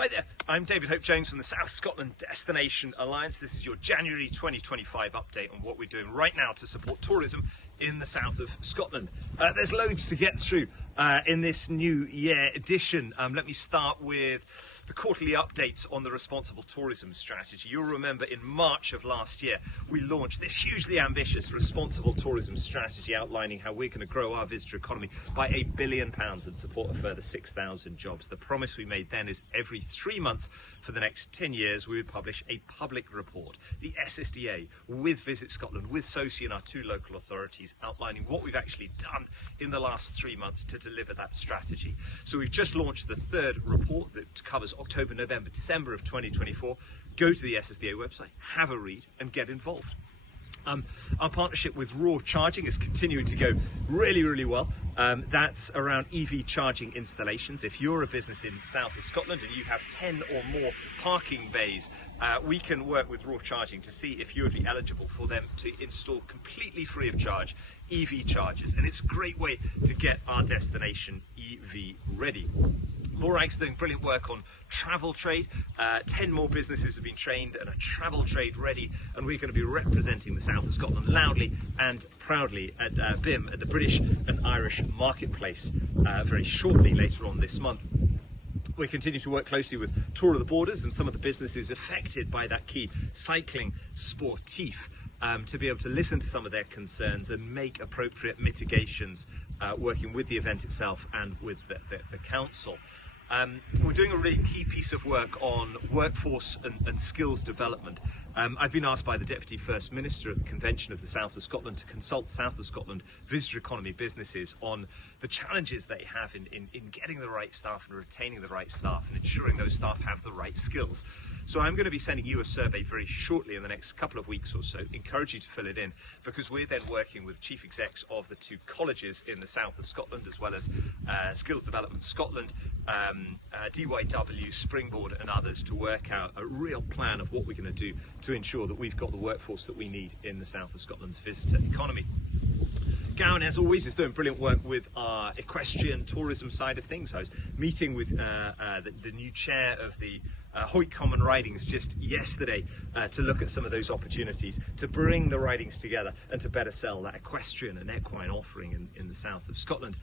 Hi there, I'm David Hope-Jones from the South Scotland Destination Alliance. This is your January 2025 update on what we're doing right now to support tourism in the south of Scotland. There's loads to get through in this new year edition. Let me start with the quarterly updates on the responsible tourism strategy. You'll remember in March of last year, we launched this hugely ambitious responsible tourism strategy outlining how we're going to grow our visitor economy by £1 billion and support a further 6,000 jobs. The promise we made then is every 3 months for the next 10 years, we would publish a public report, the SSDA, with Visit Scotland, with SOCI and our two local authorities, outlining what we've actually done in the last 3 months to deliver that strategy. So we've just launched the third report that covers October, November, December of 2024. Go to the SSDA website, have a read and get involved. Our partnership with Raw Charging is continuing to go really well. That's around EV charging installations. If you're a business in south of Scotland and you have 10 or more parking bays, we can work with Raw Charging to see if you would be eligible for them to install completely free of charge EV chargers. And it's a great way to get our destination EV ready. Morag's doing brilliant work on travel trade. 10 more businesses have been trained and are travel trade ready, and we're going to be representing the south of Scotland loudly and proudly at BIM, at the British and Irish Marketplace, very shortly later on this month. We continue to work closely with Tour of the Borders and some of the businesses affected by that key cycling sportif to be able to listen to some of their concerns and make appropriate mitigations, working with the event itself and with the council. We're doing a really key piece of work on workforce and skills development. I've been asked by the Deputy First Minister at the Convention of the South of Scotland to consult South of Scotland visitor economy businesses on the challenges they have in getting the right staff and retaining the right staff and ensuring those staff have the right skills. So I'm going to be sending you a survey very shortly in the next couple of weeks or so. Encourage you to fill it in, because we're then working with chief execs of the two colleges in the south of Scotland, as well as Skills Development Scotland, DYW, Springboard and others, to work out a real plan of what we're going to do to ensure that we've got the workforce that we need in the south of Scotland's visitor economy. Gowan, as always, is doing brilliant work with our equestrian tourism side of things. I was meeting with the new chair of the Hoyt Common Ridings just yesterday to look at some of those opportunities to bring the ridings together and to better sell that equestrian and equine offering in the south of Scotland.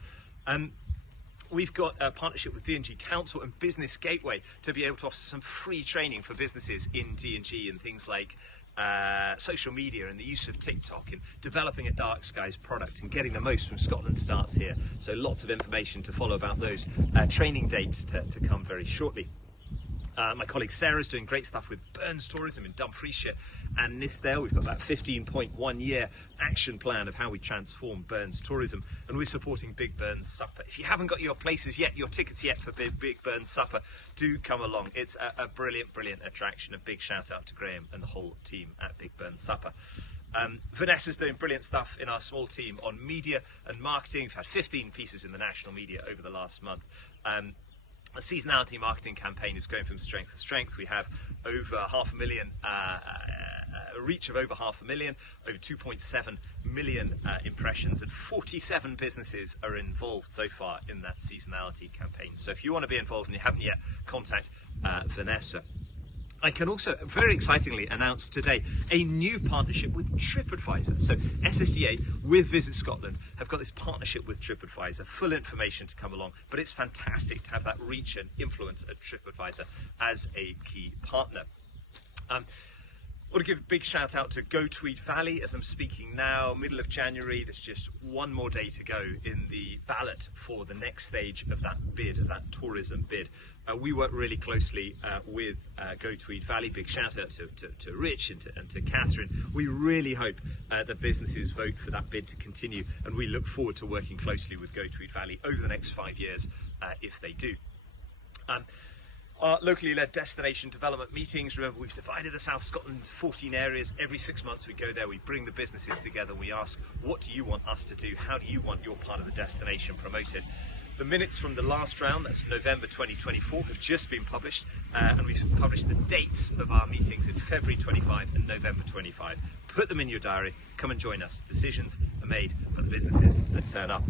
We've got a partnership with D&G Council and Business Gateway to be able to offer some free training for businesses in D&G and things like social media and the use of TikTok, and developing a dark skies product and getting the most from Scotland starts here. So lots of information to follow about those training dates to come very shortly. My colleague Sarah's doing great stuff with Burns Tourism in Dumfriesshire and Nithsdale. We've got that 15.1 year action plan of how we transform Burns Tourism, and we're supporting Big Burns Supper. If you haven't got your places yet, your tickets yet for Big Burns Supper, do come along. It's a brilliant attraction. A big shout out to Graham and the whole team at Big Burns Supper. Vanessa's doing brilliant stuff in our small team on media and marketing. We've had 15 pieces in the national media over the last month. The seasonality marketing campaign is going from strength to strength. We have over 500,000, a reach of over 500,000, over 2.7 million impressions, and 47 businesses are involved so far in that seasonality campaign. So if you want to be involved and you haven't yet, contact Vanessa. I can also, very excitingly, announce today a new partnership with TripAdvisor. So SSDA with Visit Scotland have got this partnership with TripAdvisor. Full information to come along, but it's fantastic to have that reach and influence at TripAdvisor as a key partner. I want to give a big shout out to Go Tweed Valley as I'm speaking now, middle of January. There's just one more day to go in the ballot for the next stage of that bid, of that tourism bid. We work really closely with Go Tweed Valley. Big shout out to Rich and to Catherine. We really hope that businesses vote for that bid to continue, and we look forward to working closely with Go Tweed Valley over the next 5 years if they do. Our locally led destination development meetings, remember we've divided the South Scotland 14 areas. Every 6 months we go there, we bring the businesses together, we ask, what do you want us to do? How do you want your part of the destination promoted? The minutes from the last round, that's November 2024, have just been published, and we've published the dates of our meetings in February 25 and November 25. Put them in your diary, come and join us. Decisions are made by the businesses that turn up.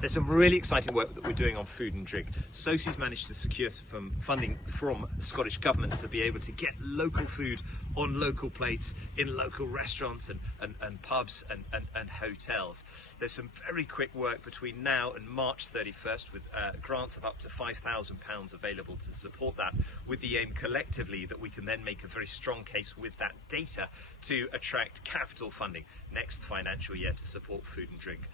There's some really exciting work that we're doing on food and drink. SOSI's managed to secure some funding from Scottish Government to be able to get local food on local plates in local restaurants and pubs and hotels. There's some very quick work between now and March 31st with grants of up to £5,000 available to support that, with the aim collectively that we can then make a very strong case with that data to attract capital funding next financial year to support food and drink.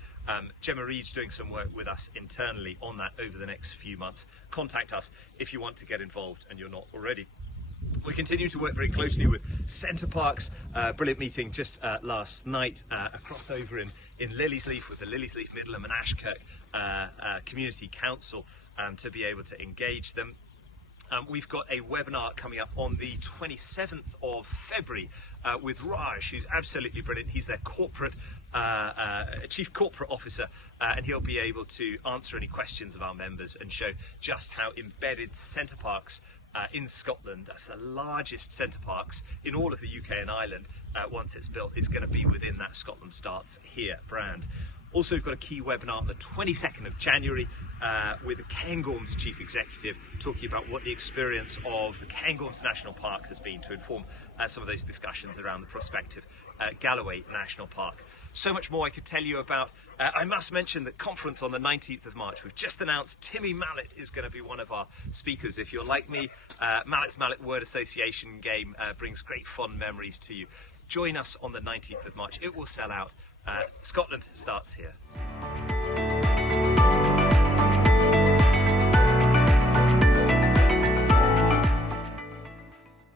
Gemma Reed's doing some work with us internally on that over the next few months. Contact us if you want to get involved and you're not already. We continue to work very closely with Centre Parks. Brilliant meeting just last night, a crossover in Liliesleaf with the Liliesleaf, Middleham and Ashkirk Community Council to be able to engage them. We've got a webinar coming up on the 27th of February with Raj, who's absolutely brilliant. He's their Chief Corporate Officer, and he'll be able to answer any questions of our members and show just how embedded Centre Parks in Scotland, that's the largest Centre Parks in all of the UK and Ireland, once it's built, is going to be within that Scotland Starts Here brand. Also, we've got a key webinar on the 22nd of January with the Cairngorms Chief Executive, talking about what the experience of the Cairngorms National Park has been to inform some of those discussions around the prospective Galloway National Park. So much more I could tell you about. I must mention the conference on the 19th of March. We've just announced Timmy Mallet is going to be one of our speakers. If you're like me, Mallet's Mallet word association game brings great fond memories to you. Join us on the 19th of March. It will sell out. Scotland starts here.